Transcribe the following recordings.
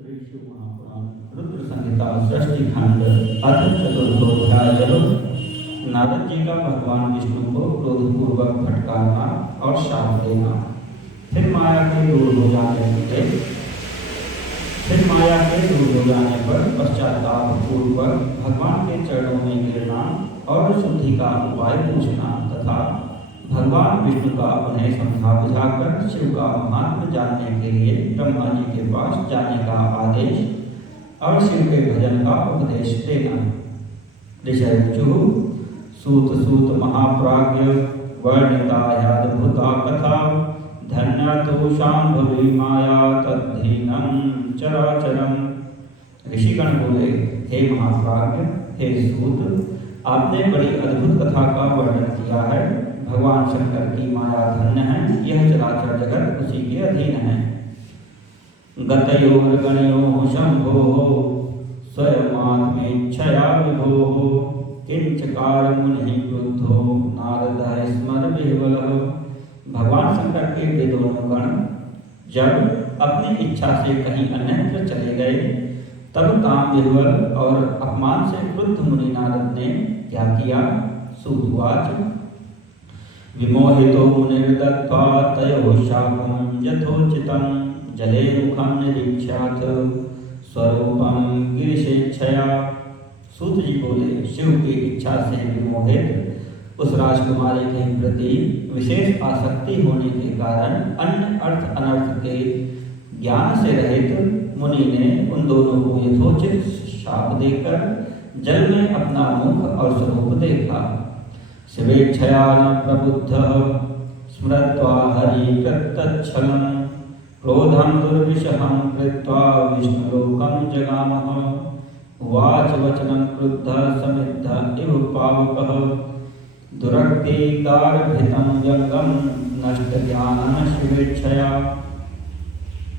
श्री शिव महापुराण रुद्र संहिता सृष्टि खंड अथ चतुर्थोध्याय। नारद जी का भगवान विष्णु को क्रोधपूर्वक फटकारना और शाप देना। फिर माया के दूर हो जाने पर पश्चाताप पूर्वक भगवान के चरणों में गिरना और शुद्धि का उपाय पूछना तथा भगवान विष्णु का उन्हें समझा बुझाकर शिव का महात्म्य जानने के लिए ब्रह्मा जी के पास जाने का आदेश और शिव के भजन का उपदेश देना। ऋषिचु सूत महाप्राज्ञ वर्णितायाद्भुता कथा धन्या तो शांभवी माया तद्धीनं चराचरम। ऋषिगण बोले, हे महाप्राज्ञ, हे सूत, आपने बड़ी अद्भुत कथा का वर्णन किया है। भगवान शंकर की माया धन्य है, यह चराचर जगत उसी के अधीन है। गतयोर्गणयो शंभो स्वयमात्मेच्छया विभो किंचकार मुनि क्रुद्धो नारद स्मर विह्वलः। भगवान शंकर के वे दोनों गण जब अपनी इच्छा से कहीं अन्यत्र चले गए तब काम विह्वल और अपमान से क्रुद्ध मुनि नारद ने क्या किया? सूतवाच विमोहितो मुनिर्दत्त्वा तयोः शापं यथोचितं जले मुखं निरीक्षाथ स्वरूपं गिरिशेच्छया। सूत जी बोले, शिव की इच्छा से विमोहित उस राजकुमारी के प्रति विशेष आसक्ति होने के कारण अन्य अर्थ अनर्थ के ज्ञान से रहित मुनि ने उन दोनों को यथोचित शाप देकर जल में अपना मुख और स्वरूप देखा। शिवेच्छया न प्रबुद्धः स्मृत्वा हरिकृतच्छलं क्रोधं दुर्विषहं कृत्वा विष्णुलोकं जगामः। उवाच वचनं क्रुद्धः समिद्धः इव पावकः दुरक्तिकारभितं जंगम नष्टज्ञानं शिवेच्छया।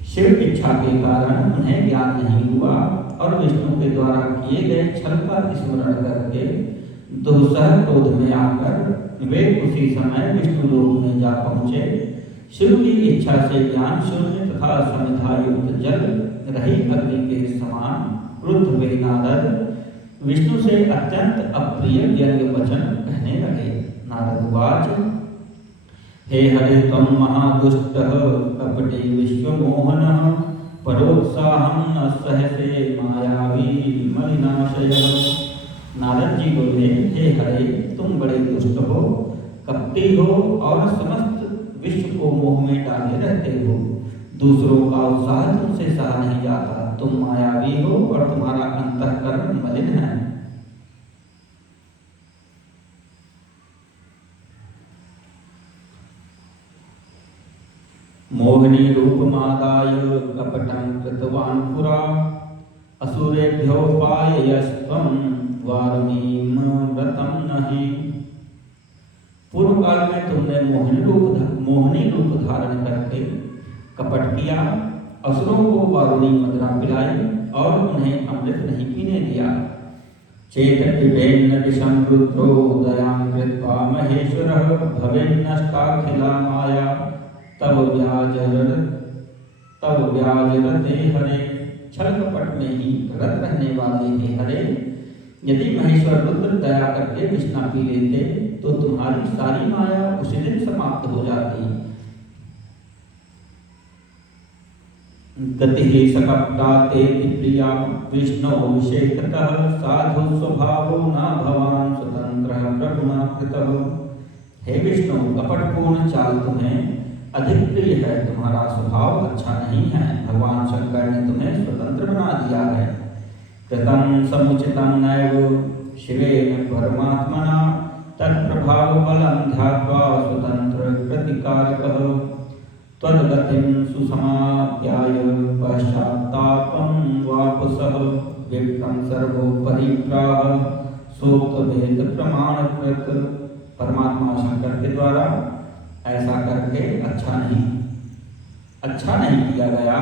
शिव इच्छा के कारण उन्हें ज्ञान नहीं हुआ और विष्णु के द्वारा किए गए छल का स्मरण करके दुस्सह क्रोध में आकर वे उसी समय विष्णु लोक में जा पहुँचे। शिव की इच्छा से ज्ञान शून्य तथा समिधा युक्त जल रही अग्नि के समान क्रुद्ध वे नारद विष्णु से अत्यंत अप्रिय व्यंग्य वचन कहने लगे। नारद वाच हे हरे त्वं महादुष्टः कपटे विश्वमोहनः परोत्साहं न सहसे मायावी मलिनाशयः। नारद जी बोले, हे हरे, तुम बड़े दुष्ट हो, कपटी हो और समस्त विश्व को मोह में डाले रहते हो। दूसरों का उत्साह तुमसे सहा नहीं जाता। तुम मायावी हो और तुम्हारा अंतःकरण मलिन है। मोहिनी रूपमादाय कपटं कृतवान् पुरा असुरेभ्योपाययस्त्वं वारुणीं व्रतं नहि। पूर्व काल में तुमने मोहिनी रूप धारण करके कपट किया, असुरों को वारुणी मदिरा पिलाई और उन्हें अमृत नहीं पीने दिया। चेतपिबेन्न विषं रुद्रो दयां कृत्वा महेश्वरः भवेन्नष्टाखिला माया तव व्याजरते हरे। छल कपट में ही रत रहने वाले हे हरे, यदि महेश्वर रुद्र दया करके विष्णा पी लेते तो तुम्हारी सारी माया उसी दिन समाप्त हो जाती। गतिः सकपटा ते प्रिया विष्णो विषेकतः साधु स्वभावो न भवान् स्वतंत्रः प्रभुना कृतः। हे विष्णु, कपटपूर्ण चाल तुम्हें अधिक प्रिय है, तुम्हारा स्वभाव अच्छा नहीं है। भगवान शंकर ने तुम्हें स्वतंत्र बना दिया है। कृतं समुचितं नैव शिवेन परमात्मना तत्प्रभाव बलं ध्यात्वा स्वतंत्र प्रतिकारकः त्वद्गतिं सुसमाप्याय पश्चात्तापं वापसः विप्रं सर्वोपरिप्राह सूक्तभेद प्रमाणकृत। परमात्मा शंकर के द्वारा ऐसा करके अच्छा नहीं किया गया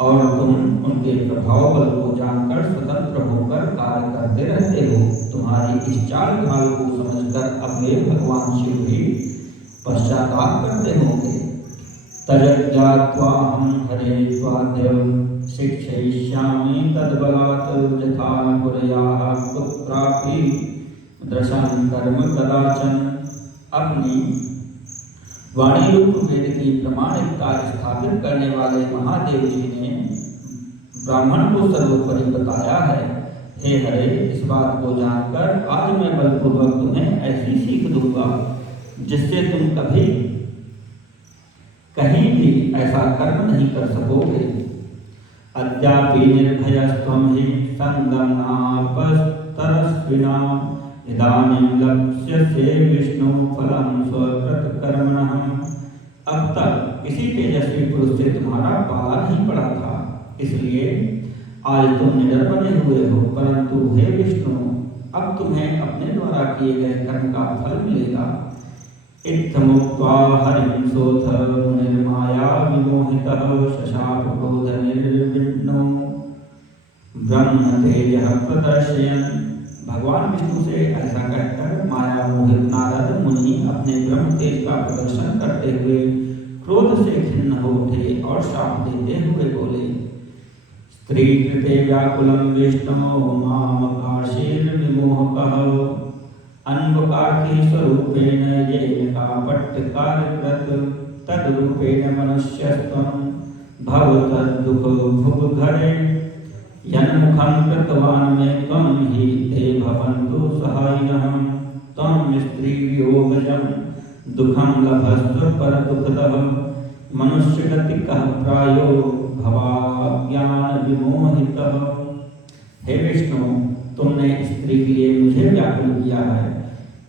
और तुम उनके प्रभाव बल को जानकर स्वतंत्र होकर कार्य करते रहते हो। तुम्हारी इस चाल ढाल को समझकर अब वे भगवान शिव भी पश्चाताप करते होंगे। तज्ज्ञात्वाहं हरे स्वाद्य शिक्षयिष्यामि तद्बलात् यथा न कुर्याः पुत्रापि दृशं कर्म कदाचन। अपनी वाणी रूप वेद की प्रमाणिकता स्थापित करने वाले महादेव जी ने ब्राह्मण को सर्वोपरि बताया है। हे हरे, इस बात को जानकर आज मैं बलपूर्वक तुम्हें ऐसी सीख दूंगा जिससे तुम कभी कहीं भी ऐसा कर्म नहीं कर सकोगे। अद्यापि निर्भयस्त्वं हि संगं नापस्तरस्विना इदानीं लक्ष्यसे विष्णु फलं स्वकृतकर्मणः। अब तक किसी तेजस्वी पुरुष से तुम्हारा पाला नहीं पड़ा था, इसलिए आज तुम निडर बने हुए हो, परंतु हे विष्णु, अब तुम्हें अपने द्वारा किए गए कर्म का फल मिलेगा। इत्थमुक्त्वा हरिं सोऽथ मुनिर्माया विमोहितः शशाप क्रोधनिर्विण्णो ब्रह्मतेजः प्रदर्शयन्। भगवान विष्णु से ऐसा कहकर माया मोहित नारद मुनि अपने ब्रह्म तेज का प्रदर्शन करते हुए क्रोध से खिन्न हो उठे और शाप देते हुए बोले, स्त्री कृते व्याकुलं विष्णो मामकाशीर्विमोहकः अन्वकार्ति स्वरूपेण येन कापट्यकारकृत तद्रूपेण मनुष्यस्त्वं भवतद्दुःख भुग्घरे यन्मुखं कृतवान् मे त्वं हि ते भवन्तु सहायिनः। त्वं स्त्रीवियोगजं दुःखं लभस्व परदुःखदः मनुष्यगतिकः प्रायो भवाज्ञान विमोहितः। हे विष्णु, तुमने स्त्री के लिए मुझे व्याकुल किया है।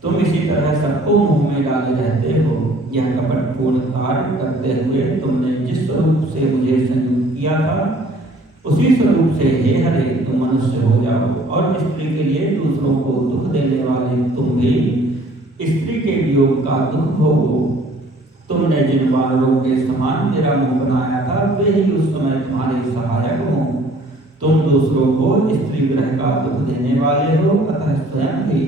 तुम इसी तरह सबको मुंह में डाले रहते हो। यह कपटपूर्ण कार्य करते हुए तुमने जिस स्वरूप से मुझे संयुक्त किया था, उसी स्वरूप से हे हरे तुम मनुष्य हो जाओ और स्त्री के लिए दूसरों को दुख देने वाले तुम भी स्त्री के वियोग का दुख भोगो। तुमने जिन वानरों के समान मेरा मुंह बनाया था, वे ही उस समय तुम्हारे सहायक हों। तुम दूसरों को स्त्री ग्रह का दुख देने वाले हो, अतः स्वयं भी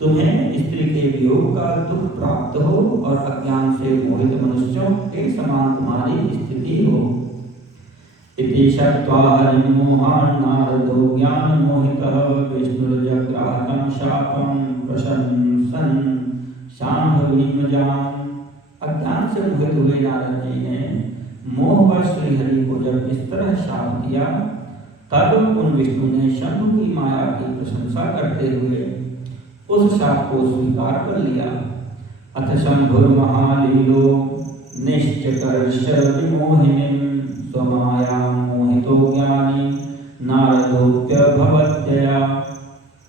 तुम्हें स्त्री के वियोग का दुख प्राप्त हो और अज्ञान से मोहित मनुष्यों के समान तुम्हारी स्थिति हो। इति श्रुत्वा हरिमोहान् नारदो ज्ञानमोहितः विष्णुर्जग्राहतं शापं प्रशंसन् शाम्भवीमजाम्। अज्ञान से मोहित हुए नारद जी ने मोहवश श्रीहरि को जब इस तरह शाप दिया, तब उन विष्णु ने शंभु की माया की प्रशंसा करते हुए उस शाप को स्वीकार कर लिया। अथ शंभुर्महालीलो निश्चकर्ष विमोहिनीं स्वमायां मोहितो ज्ञानी नारदोऽप्यभवत्यया।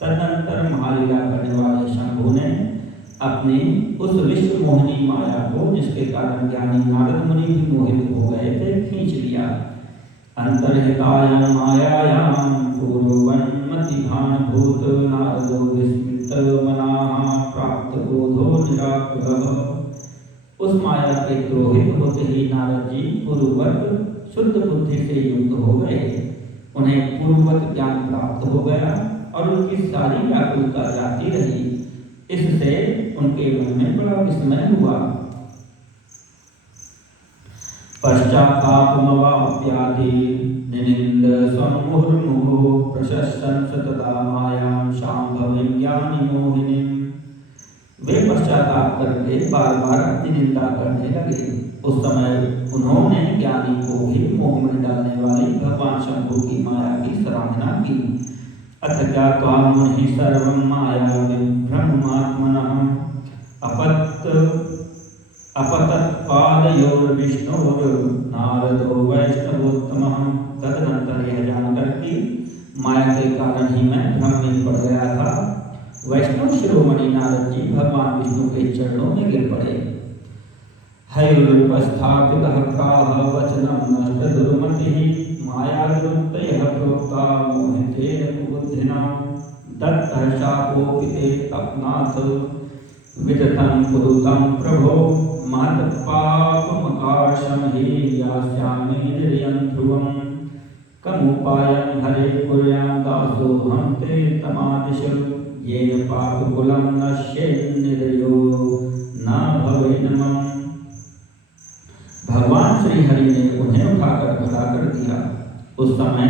तदनंतर महालीला करने वाले शंभु ने अपनी उस विश्व मोहिनी माया को, जिसके कारण ज्ञानी नारद मुनि भी मोहित हो गए थे, खींच लिया। अंतर्हितायां मायायां पूर्वन्मतिभानभूत नारदो विस्मितमनाः प्राप्तबोधो निराकुलः। उस माया के द्रोहित होते ही नारद जी पूर्ववत शुद्ध बुद्धि से युक्त हो गए। उन्हें पूर्ववत ज्ञान प्राप्त हो गया और उनकी सारी व्याकुलता जाती रही। इससे उनके मन में बड़ा विस्मय हुआ। पश्चात्तापमवाप्यादि निनिन्द स्वमुहुर्मुहुः प्रशंसन् तदा मायां शाम्भवीं ज्ञानिमोहिनीं। वे पश्चाताप करके बार बार अपनी निंदा करने लगे। उस समय उन्होंने ज्ञानी को भी मोह में डालने वाली भगवान शंभु की माया की सराहना की। अथ ज्ञात्वा मुनिः सर्वं माया विभ्रमात्मनः अपतत्पादयोर्विष्णोर्नारदो वैष्णवोत्तमः। तदनंतर यह जानकर कि माया के कारण ही मैं भ्रम में पड़ गया था, वैष्णव शिरोमणि नारद जी भगवान विष्णु के चरणों में गिर पड़े। हयोरुपस्थापितः प्राह वचनं नष्टदुर्मतिः मायाविरुद्धयः प्रोक्ता मोहितेन कुबुद्धिना दत्तः शापोऽपि ते तप्नाथ विदतं कुरुतं प्रभो महत्पापमकाशं हि यास्यामि निर्यं ध्रुवम् कमुपायं हरे कुर्यां दासोऽहं ते तमादिश येन पापकुलं नश्येन्निर्यो न भवेन्मम। भगवान श्री हरि ने उन्हें उठाकर खड़ा कर दिया। उस समय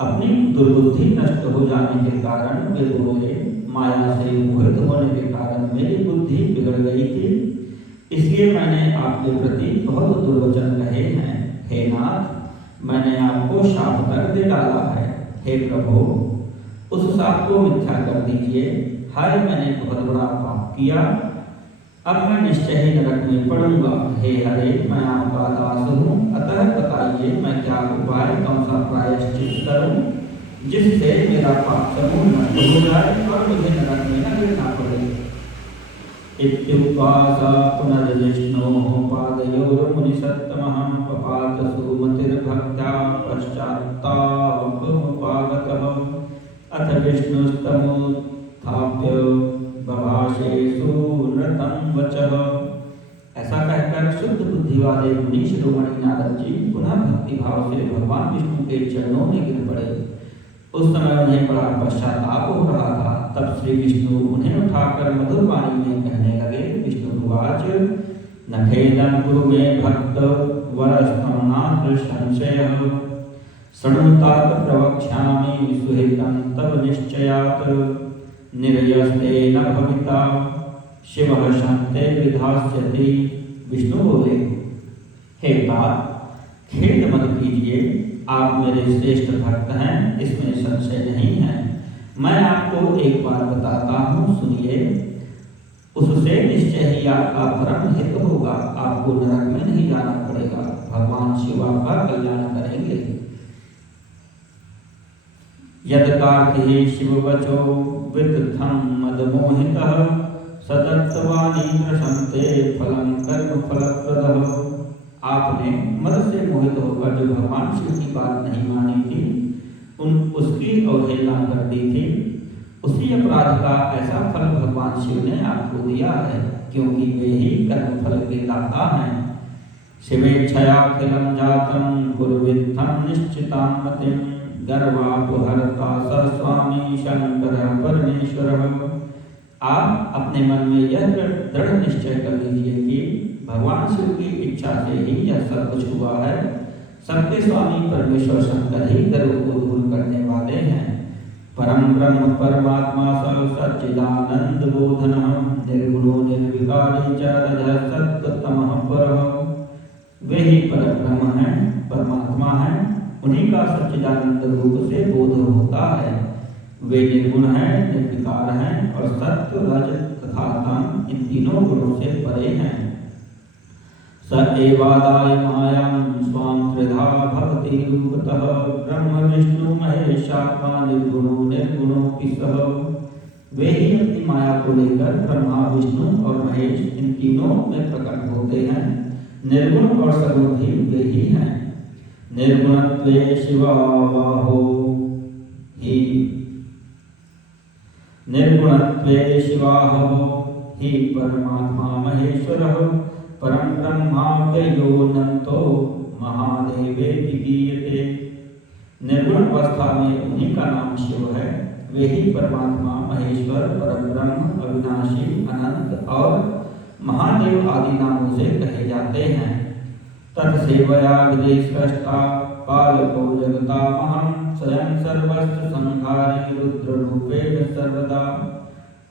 अपनी दुर्बुद्धि नष्ट हो जाने के कारण वे बोले, माया से मोहित होने के कारण मेरी बुद्धि बिगड़ गई थी, इसलिए मैंने आपके प्रति बहुत दुर्वचन कहे हैं। हे नाथ, मैंने आपको शाप तक दे डाला है। हे प्रभु, उस शाप को मिथ्या कर दीजिए। हाय, मैंने बहुत बड़ा पाप किया, अब मैं निश्चय ही नरक में पड़ूंगा। हे हरे, मैं आपका दास हूँ, अतः बताइए मैं क्या उपाय, कौन सा प्रायश्चित करूं जिससे मेरा पाप समूह नष्ट हो जाए और मुझे नरक में न गिरना पड़े। इत्युक्त्वा स पुनर्विष्णोः पादयोर्मुनिसत्तमः पपात सुमतिर्भक्त्या पश्चात्तापमुपागतः। अथ विष्णुस्तमुत्थाप्य बभाषे सुनृतं वचः। ऐसा कहकर शुद्ध बुद्धि वाले मुनि शिरोमणि नारद जी पुनः भक्ति भाव से भगवान विष्णु के चरणों में गिर पड़े। उस समय उन्हें बड़ा पश्चाताप हो रहा था। तब श्री विष्णु उन्हें उठाकर मधुर वाणी में कहने लगे। विष्णुवाच, नखेदं कुरु मे भक्त वरस्तं नात्र संशयः। शृणुतात प्रवक्ष्यामि सुहितं तव निश्चयात्। निर्यस्ते न भविता शिवः शन्ते विधास्यति। विष्णु बोले, हे तात, खेद मत कीजिए, आप मेरे श्रेष्ठ भक्त हैं, इसमें संशय नहीं है। मैं आपको एक बात बताता हूँ, सुनिए। उससे निश्चय ही आपका परम हित होगा, आपको नरक में नहीं जाना पड़ेगा, भगवान शिव आपका कल्याण करेंगे। यद्कार्ति शिववचो विदग्धं मदमोहितः सदत्तवाणी प्रशंते फलं कर्म फलप्रदः। आपने मद से मोहित होकर जो भगवान शिव की बात नहीं मानी थी, उसकी अवहेलना कर दी थी, उसी अपराध का ऐसा फल भगवान शिव ने आपको दिया है, क्योंकि वे ही कर्म फल के दाता हैं। शिवेच्छयाखिलं जातं कुर्विद्धं निश्चितां मतिं गर्वापहर्ता स स्वामी शंकरः परमेश्वरः। आप अपने मन में यह दृढ़ निश्चय कर लीजिए कि भगवान शिव की इच्छा से ही यह सब कुछ हुआ है। सबके स्वामी परमेश्वर शंकर ही गर्व को दूर करने वाले हैं। परम ब्रह्म परमात्मा सच्चिदानंद बोधनः निर्गुणो निर्विकारी च रजः सत्तमः परः। वे ही परब्रह्म हैं, परमात्मा हैं, उन्हीं का सच्चिदानंद रूप से बोध होता है। वे निर्गुण हैं, निर्विकार हैं और सत्य, रज तथा तम इन तीनों गुणों से परे हैं। स एवादाय मायां स्वां त्रिधा भवति रूपतः ब्रह्म विष्णु महेशात्मा निर्गुणो निर्गुणोऽपि सः। वे ही अपनी माया को लेकर ब्रह्मा, विष्णु और महेश इन तीनों में प्रकट होते हैं। निर्गुण और सगुण भी वे ही हैं। निर्गुणत्वे शिवावाहो हि निर्गुणत्वे शिवाहो हि परमात्मा महेश्वरः परम ब्रह्माव्ययोऽनन्तो महादेवेति गीयते। निर्गुण अवस्था में उन्हीं का नाम शिव है। वे ही परमात्मा, महेश्वर, परब्रह्म, अविनाशी, अनंत और महादेव आदि नामों से कहे जाते हैं। तत्सेवया विधि सृष्टा पालको जगतामहं स्वयं सर्वस्व संहारी रुद्र रूपेण सर्वदा।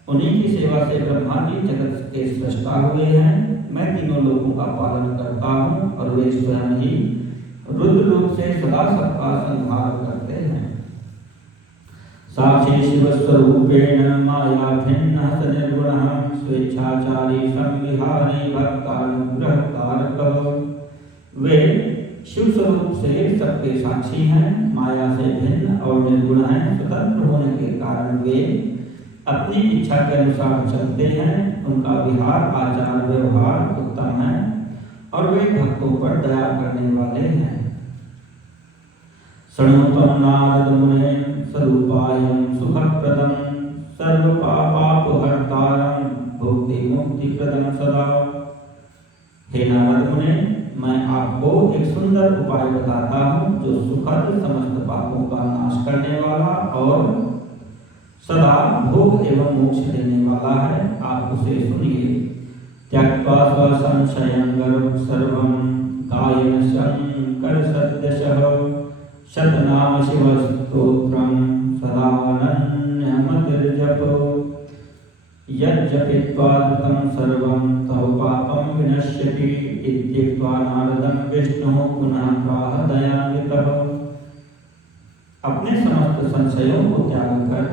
उन्हीं की सेवा से ब्रह्मा जी जगत के सृष्टा हुए हैं। मैं तीनों लोगों का पालन करता हूँ और वे स्वयं ही रुद्र रूप से सदा सबका संहार करते हैं। साक्षी शिव स्वरूपेण माया भिन्न निर्गुणः स्वेच्छाचारी संविहारी भक्तानुग्रह कारकः। वे शिव स्वरूप से सबके साक्षी हैं, माया से भिन्न और निर्गुण हैं। स्वतंत्र होने के कारण वे अपनी इच्छा के अनुसार चलते हैं। उनका विहार, आचार, व्यवहार उत्तम है और वे भक्तों पर दया करने वाले हैं। शृणुतं नारद मुने स्वरूपायं सुखप्रदं सर्वपापापहर्तारं भुक्ति मुक्तिप्रदं सदा। हे नारद मुने, मैं आपको एक सुंदर उपाय बताता हूँ जो सुखद, समस्त पापों का नाश करने वाला और सदा भोग एवं मोक्ष देने वाला है। आप उसे सुनिए। त्यक्त्वा स्वसंशयं सर्वं गायन शंकर सद्यशः शतनाम शिवस्तोत्रं सदानन्यमतिर्जपो यज्जपित्वा धृतं सर्वं तव पापं विनश्यति इत्युक्त्वा नारदं विष्णुः पुनः प्राह दयान्वितः। अपने समस्त संशयों को त्याग कर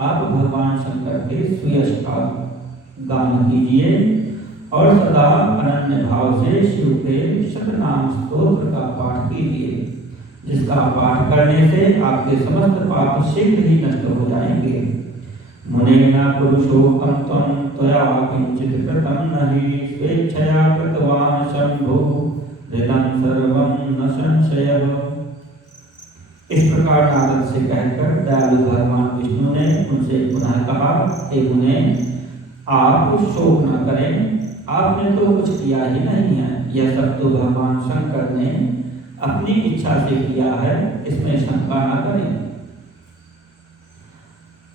आप भगवान शंकर के सुयश का गान कीजिए और सदा अनन्य भाव से शिव के शतनाम स्तोत्र का पाठ कीजिए, जिसका पाठ करने से आपके समस्त पाप शीघ्र ही नष्ट हो जाएंगे। मुनेना पुरुषोकं त्वं त्वया किंचित कृतं नहि स्वेच्छया कृतवान् शंभो ऋतं सर्वं न संशयः। इस प्रकार नारद से कहकर दयालु भगवान विष्णु ने उनसे पुनः कहा, हे मुने, आप शोक न करें, आपने तो कुछ किया ही नहीं है। यह सब तो भगवान शंकर ने अपनी इच्छा से किया है, इसमें शंका न करें।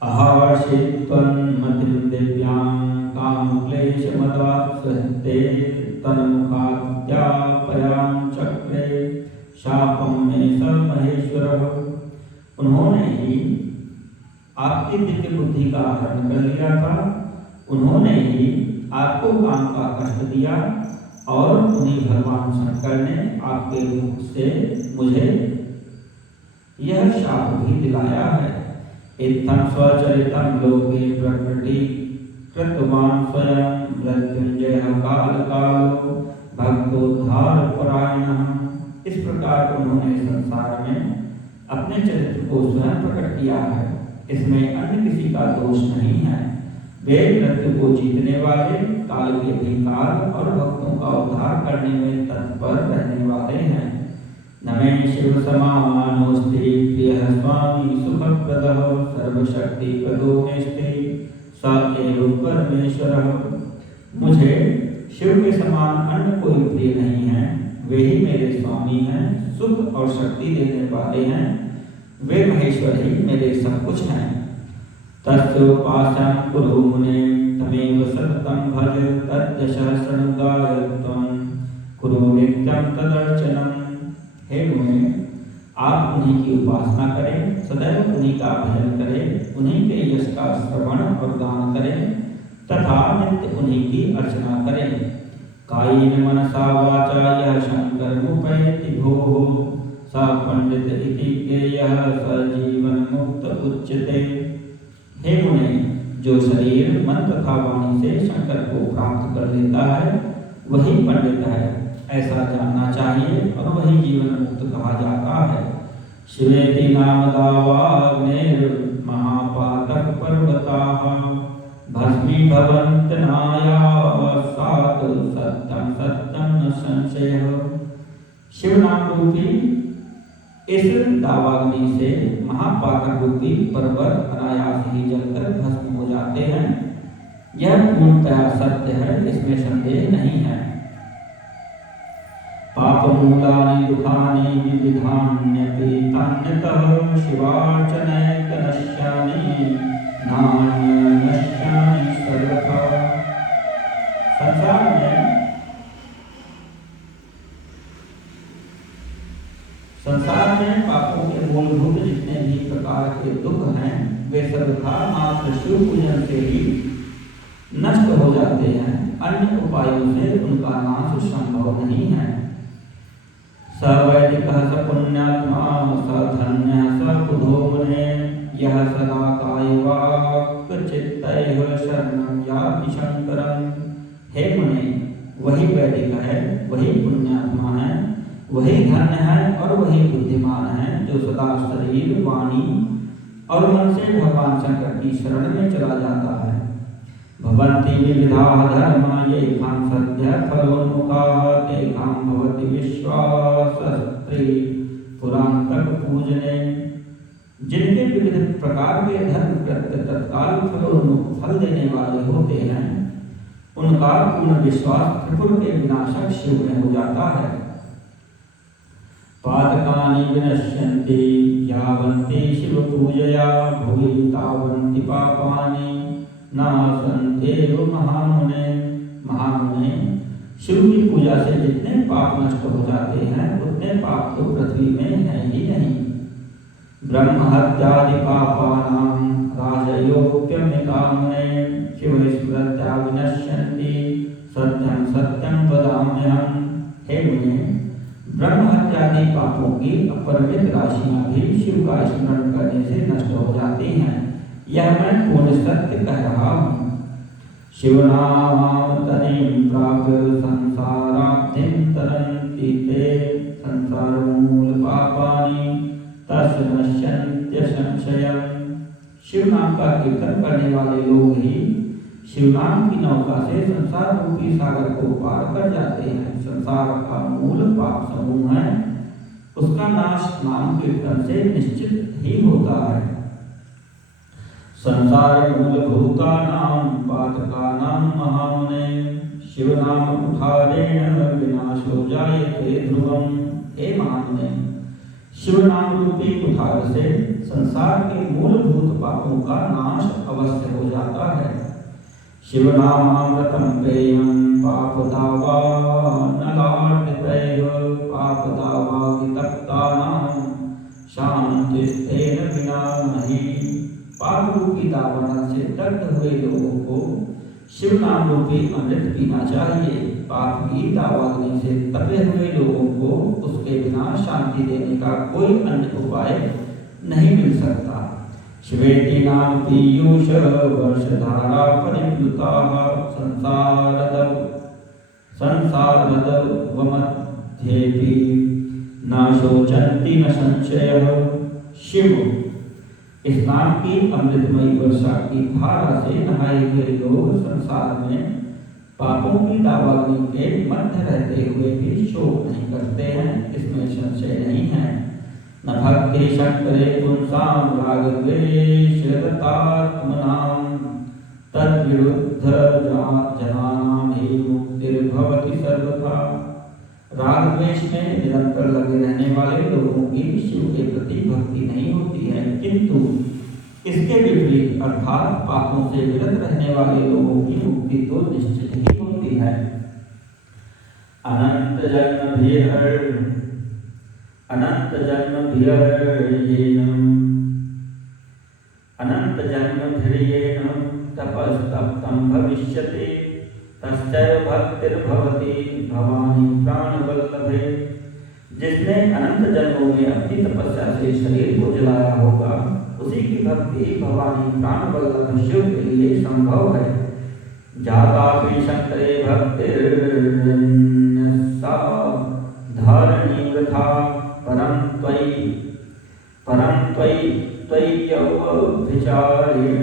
अहर्षित्वन्मतिं दिव्यां कामक्लेशमदात्सृते तन्मुखाद्यापयां चक्रे शापं मे स महेश्वरः। उन्होंने ही आपकी दिव्य बुद्धि का हरण कर लिया था, उन्होंने ही आपको काम का कष्ट दिया और उन्हीं भगवान शंकर ने आपके रूप से मुझे यह शाप भी दिलाया है। इत्थं स्वचरितं लोके प्रकृति कृतवान् स्वयं मृत्युंजयः कालकालो भक्तोद्धार परायणः। इस प्रकार उन्होंने संसार में अपने चरित्र को स्वयं प्रकट किया है, इसमें अन्य किसी का दोष नहीं है। वे मृत्यु को जीतने वाले, काल के भी काल और भक्तों का उद्धार करने में तत्पर रहने वाले हैं। नमे शिव समानोस्ति प्रियः स्वामी सुखप्रदः सर्वशक्ति प्रदो मेस्ति स एव परमेश्वरः। मुझे शिव के समान अन्य कोई प्रिय नहीं है, वे ही मेरे स्वामी हैं, सुख और शक्ति देने वाले हैं, वे महेश्वर ही मेरे सब कुछ हैं। तस्योपास्यं कुरु मुने तमेव सततं भज तद्यशः शृणुगाय त्वं कुरु नित्यं तदर्चनं। हे मुने, आप उन्हीं की उपासना करें, सदैव उन्हीं का भजन करें, उन्हीं के यश का श्रवण और गान करें तथा नित्य उन्हीं की अर्चना करें। कायेन मनसा वाचा यः शंकरमुपैति भोः स पंडित इति ज्ञेयः स जीवन मुक्त उच्यते। हे मुने, जो शरीर मन तथा वाणी से शंकर को प्राप्त कर लेता है वही पंडित है, ऐसा जानना चाहिए और वही जीवन मुक्त कहा जाता है। शिवेति नामदावाग्नेर् महापातक पर्वताः भस्मीभवन्ति नायासात् सत्यं सत्यं न संशयः। शिव नाम रूपी इस दावाग्नि से महापातक रूपी पर्वत अनायास ही जलकर भस्म हो जाते हैं, यह पूर्णतया सत्य है, इसमें संदेह नहीं है। पापमूलानि दुखानि विविधान्यपि तान्यतः शिवार्चनैक नश्यानि नान्यनश्यानि सर्वथा। संसार में पापों के मूलभूत जितने भी प्रकार के दुख हैं वे सर्वथा मात्र शिव पूजन से ही नष्ट हो जाते हैं, अन्य उपायों से उनका नाश संभव नहीं है। स वैदिकः स पुण्यात्मा स धन्यः स बुधो मुने यः सदा कायवाक् चित्तैः शरणं याति शंकरम्। हे मुने, वही वैदिक है, वही पुण्यात्मा है, वही धन्य है और वही बुद्धिमान है, जो सदा शरीर, वाणी और मन से भगवान शंकर की शरण में चला जाता है। भवन्ति विविधाः धर्मा येषां सद्यः फलोन्मुखाः तेषां भवति विश्वासस्त्री पुरान्तक पूजने। जिनके विविध प्रकार के धर्म कृत्य तत्काल फलोन्मुख फल देने वाले होते हैं, उनका पूर्ण विश्वास त्रिपुर के विनाशक शिव में हो जाता है। पातकानि विनश्यन्ति यावन्ति शिव पूजया भुवि तावन्ति पापानि नाशन्त्येव महामुने। महामुने, शिव की पूजा से जितने पाप नष्ट हो जाते हैं उतने पाप तो पृथ्वी में है ही नहीं। ब्रह्म हत्यादि पापानां राजयोप्यमिकामने शिव स्मृत्या विनश्यन्ति सत्यं सत्यं वदाम्यहम्। हे मुने, ब्रह्म हत्यादि पापों की अपरिमित राशियां भी शिव का स्मरण करने से नष्ट हो जाती हैं, यह मैं पूर्ण सत्य कह रहा हूँ। शिवनाम तरीं प्राप्य संसाराब्धिं तरन्ति ते संसारमूल पापानि तस्य नश्यन्त्य संशयम्। शिव नाम का कीर्तन करने वाले लोग ही शिव नाम की नौका से संसार रूपी सागर को पार कर जाते हैं। संसार का मूल पाप समूह है, उसका नाश नाम कीर्तन से निश्चित ही होता है। संसार मूलभूतानां पातकानां महामुने शिव नाम उठारेण विनाशो जायते ध्रुवम्। हे महामुने, शिव नाम रूपी कुठार से संसार के मूलभूत पापों का नाश अवश्य हो जाता है। शिव नामामृतं पेयं पापदावा नलार्पितैः पापदावा वितप्तानां शान्तिस्तेन विना नहि। पाप रूपी दावानल से दग्ध हुए लोगों को शिव नाम रूपी अमृत पीना चाहिए। पाप की दावाग्नि से तपे हुए लोगों को उसके बिना शांति देने का कोई अन्य उपाय नहीं मिल सकता। शिवेति नाम पीयूष वर्षधारा परिप्लुताः संसारदवमध्येऽपि न शोचन्ति न संशयः। शिव स्नान की अमृतमयी वर्षा की धारा से नहाए हुए लोग संसार में पापों की दावाग्नि के मध्य रहते हुए भी शोक नहीं करते हैं, इसमें संशय नहीं है। न भक्ति शंकरे पुंसां रागद्वेषरतात्मनां तद्विरुद्ध जनानां हि मुक्तिर्भवति सर्वथा। राग द्वेष में निरंतर लगे रहने वाले लोगों की शिव के प्रति भक्ति नहीं होती है, किंतु इसके विपरीत अर्थात पापों से विरत रहने वाले लोगों की मुक्ति तो निश्चित ही होती है। अनंत जन्मभिर्येन तपस्तप्तं भविष्यति तस्यैव भक्तिर्भवति भवानी प्राणवल्लभे। जिसने अनंत जन्मों में अपनी तपस्या से शरीर को जलाया होगा उसी की भक्ति भवानी प्राणवल्लभ शिव के लिए संभव है। जातापि शंकरे भक्तिर्सा धारणी वृथा परं त्वय्यविचारेण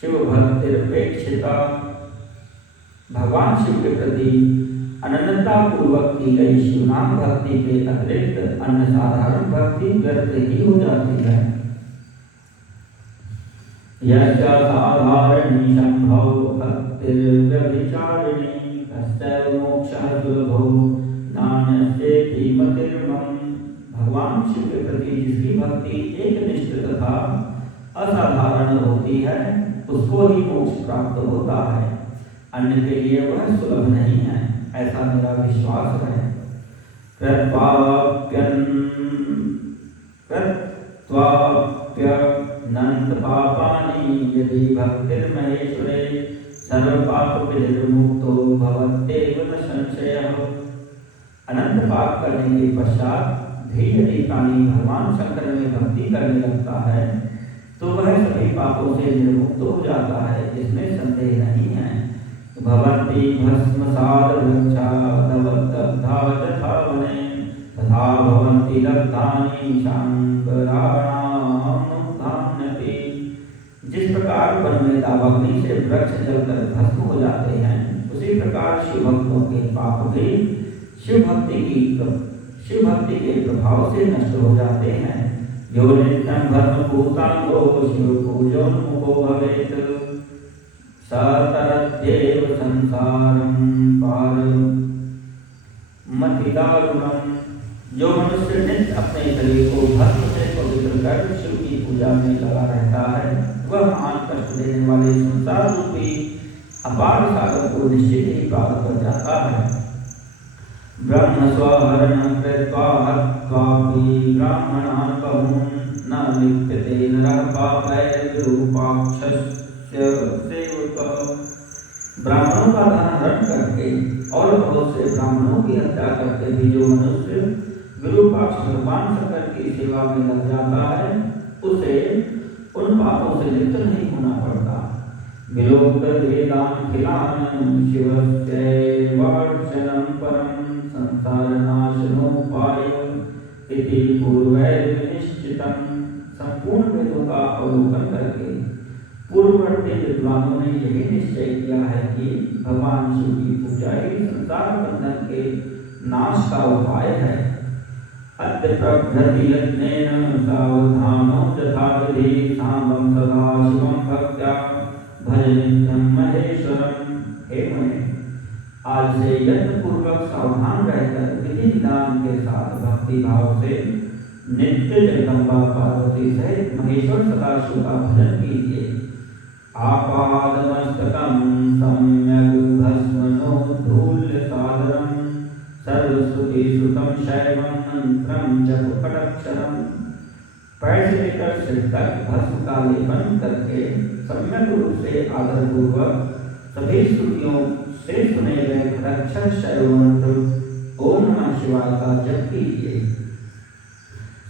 शिव भक्तिर्पेक्षिता। भगवान शिव के प्रति अनन्यता पूर्वक की गई शिव नाम भक्ति के अतिरिक्त अन्य साधारण भक्ति व्यर्थ ही हो जाती है। यस्या साधारणी संभव भक्तिर्व्यभिचारिणी तस्यैव मोक्षः सुलभो नान्यस्येति मतिर्मम। भगवान शिव के प्रति जिसकी भक्ति एकनिष्ठ तथा असाधारण होती है उसको ही मोक्ष प्राप्त होता है, अन्य के लिए वह सुलभ नहीं है, ऐसा मेरा विश्वास है। कृत्वाप्यनंत पापानि यदि भक्तिर्महेश्वरे सर्वपाप विनिर्मुक्तो भवत्येव न संशयः। अनंत पाप करने के पश्चात भी यदि प्राणी भगवान शंकर में भक्ति करने लगता है तो वह सभी पापों से निर्मुक्त हो जाता है, इसमें संदेह नहीं है। भवन्ति भस्मसार वृक्षा दवदग्धा यथा वने तथा भवन्ति लब्धानि शंकराणां मुक्तान्यपि। जिस प्रकार वन में दावाग्नि से वृक्ष जलकर भस्म हो जाते हैं उसी प्रकार शिव भक्तों के पाप भी शिव भक्ति के प्रभाव से नष्ट हो जाते हैं। यो नित्यं धर्मभूतांगो शिव पूजोन्मुखो भवेत् स तरत्येव संसारं पारमतिदारुणम्। जो मनुष्य नित्य अपने शरीर को भस्म से पवित्र कर शिव की पूजा में लगा रहता है वह महान कष्ट देने वाले संसार रूपी अपार सागर को निश्चित ही प्राप्त कर जाता है। ब्रह्म स्वहरणं कृत्वा हत्वापि ब्राह्मणान् बहून् न लिप्यते नरः पापैर्विरूपाक्षस्य सेवकः। ब्राह्मणों का धन हरण करके और बहुत से ब्राह्मणों की हत्या करके भी जो मनुष्य विरूपाक्ष भगवान शंकर की सेवा में लग जाता है उसे उन पापों से लिप्त नहीं होना पड़ता। विलोकवेदाखिलानं शिवस्यैवार्चनं परं संसारनाशनोपायम् इति पूर्वैर्विनिश्चितं। संपूर्ण वेदों का अवलोकन करके पूर्ववर्ती विद्वानों ने यही निश्चय किया है कि भगवान शिव की पूजा ही संसार बंधन के नाश का उपाय है। अद्य प्रभृति यज्ञेन सावधानो यथाविधि साम्बं सदाशिवं भक्त्या भज नित्यं महेश्वरम्। हे मुने, आज से यज्ञ पूर्वक सावधान रहकर विधि विधान के साथ भक्ति भाव से नित्य जगदम्बा पार्वती सहित महेश्वर सदाशिव का भजन कीजिए। आपादमस्तकं सम्यग् भस्मनोद्धूल्यसादरं सर्वश्रुतिश्रुतं शैवं मंत्रं जपखडक्षरं। पैर से लेकर सिर तक भस्म का लेपन करके सम्यक रूप से आदरपूर्वक सभी श्रुतियों से सुने गए खडक्षर शैव मंत्र ओम नमः शिवाय का जप कीजिए।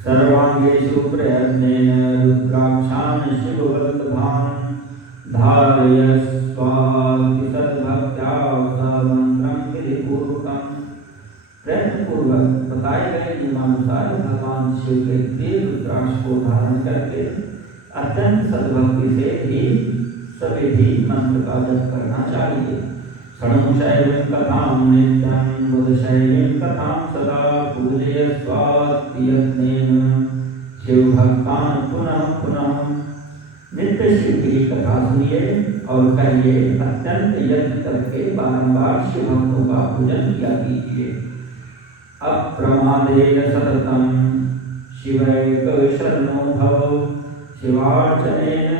सर्वांगेषु प्रयत्नेन रुद्राक्षान् शिववल्लभान् धारयस्वाति सद्भक्त्या समन्त्रं विधिपूर्वकम्। प्रयत्न पूर्वक बताए गए नियमानुसार भगवान शिव के प्रिय रुद्राक्ष को धारण करके अत्यंत सद्भक्ति से ही सविधि मंत्र का जप करना चाहिए। षण्मुखशैवीं कथां नित्यं बुधशैवीं कथां सदा पूजयस्वाति यत्नेन शिवभक्तान् पुनः पुनः। नित्य शिव की कथा सुनिए और कहिए अत्यंत यत्न करके बारंबार शिव भक्तों का पूजन किया कीजिए। अप्रमादेन सततं शिवैक शरणो भव शिवार्चनेन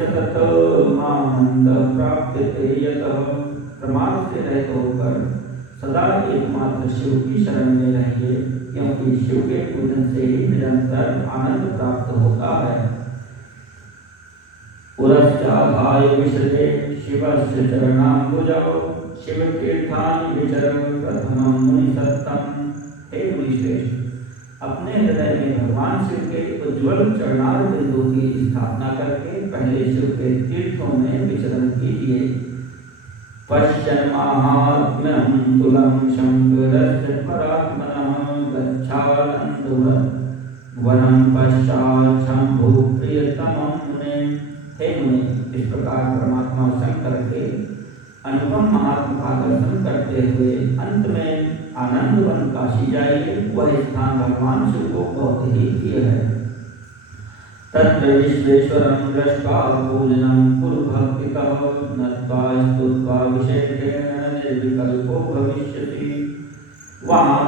सतत मानंद प्राप्यते यतः। प्रमाद से रहित होकर सदा एकमात्र शिव की शरण में रहिए, क्योंकि शिव के पूजन से ही निरंतर आनंद प्राप्त होता है। उरश्चाधाय विसृजे शिवस्य चरणाम्बुजौ शिवतीर्थानि विचरन् प्रथमं मुनिसत्तम्। हे मुनिश्रेष्ठ, अपने हृदय में भगवान शिव के उज्ज्वल चरणार बिंदु की स्थापना करके पहले शिव के तीर्थों में विचरण कीजिए। पश्यन् माहात्म्यं तुलं शंकरस्य परात्मनः गच्छानन्दवनं पश्चात् शंभुप्रियतमं मुने। हे मुने, इस प्रकार परमात्मा शंकर के अनुपम महात्मा का दर्शन करते हुए अंत में आनंदवन काशी जाइए। वह स्थान भगवान शिव को बहुत ही प्रिय है। तत्र विश्वेश्वरं दृष्ट्वा पूजनं कुरु भक्तितः नत्वा स्तुत्वा विशेषेण निर्विकल्पो भविष्यति। वहाँ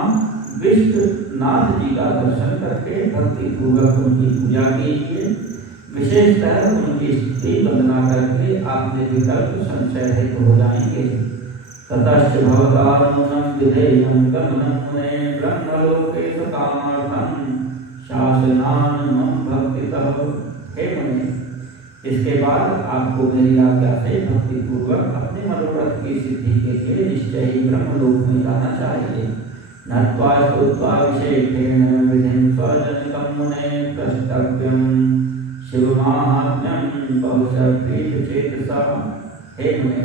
विश्वनाथ जी का दर्शन करके भक्ति पूर्वक उनकी पूजा कीजिए। विशेषतः उनकी स्तुति वंदना करके आप निर्विकल्प संशय रहित हो जाएंगे। ततश्च भवतानुनं विधेयं गमनं मुने ब्रह्मलोके सकामार्थं शासनान् मम भक्तितः। हे मुने, इसके बाद आपको मेरी आज्ञा से भक्ति पूर्वक अपने मनोरथ की सिद्धि के लिए निश्चय ही ब्रह्मलोक में जाना चाहिए। नत्वा स्तुत्वा विशेषेण विधिं स्वजनकं मुने प्रष्टव्यं शिवमाहात्म्यं बहुशप्रीतचेतसा। हे मुने,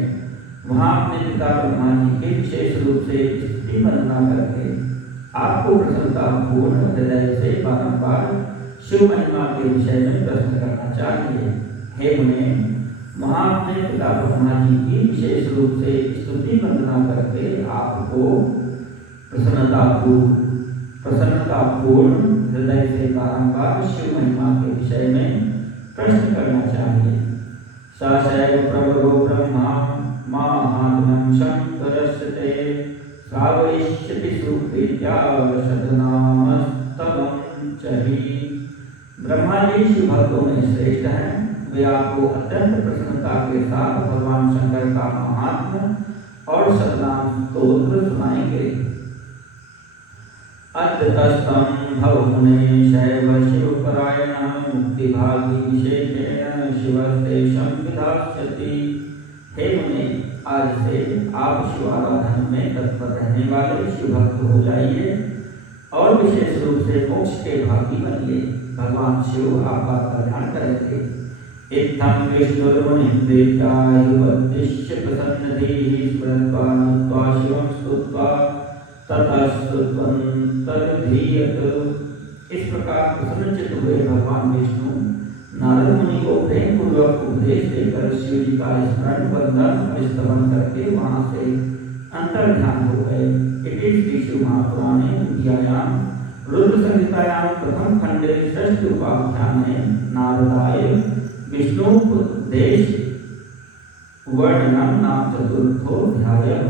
वहाँ अपने पिता ब्रह्मा जी के विशेष रूप से स्तुति वंदना करके आपको प्रसन्नता पूर्ण हृदय से बारंबार शिव महिमा के विषय में प्रश्न करना चाहिए। हे मुने, वहाँ अपने पिता ब्रह्मा जी की विशेष रूप से स्तुति वंदना करके आपको प्रसन्नता पूर्ण हृदय से बारंबार शिव महिमा के विषय में प्रश्न करना चाहिए। सशैव प्रभो ब्रह्मा माहात्म्यं शंकरस्य ते श्रावयिष्यति सुप्रीत्या शतनामस्तवं च हि ब्रह्मा जी शिव भक्तों में श्रेष्ठ हैं। वे आपको अत्यंत प्रसन्नता के साथ भगवान शंकर का महात्म्य और सतनाम स्तोत्र सुनाएंगे। अद्यतस्तम भवमुने शैव शिवपरायण मुक्तिभागी विशेषेण शिवस्तेषं विधास्यति। हे मुने, आज से आप शिवाराधन में तत्पर रहने वाले शिव भक्त हो जाइए और विशेष रूप से मोक्ष के भागी बनिए। भगवान शिव आपका कल्याण करेंगे। इत्थं विष्णुर्मुनिं देवता युवतिश्च प्रसन्नधीः स्मृत्वा नुत्वा शिवं स्तुत्वा ततस्तुत्वन्तर्धीयत। इस प्रकार प्रसन्नचित्त हुए भगवान विष्णु नारद मुनि को प्रेम पूर्वक उपदेश देकर शिव जी का स्मरण वंदन और स्तवन करके वहां से अंतर्ध्यान हो गए। इति श्री शिव महापुराणे द्वितीयायां रुद्र संहितायां प्रथम खंडे षष्ठ उपाख्याने नारदाय विष्णुपदेश वर्णनम नाम चतुर्थोऽध्यायः।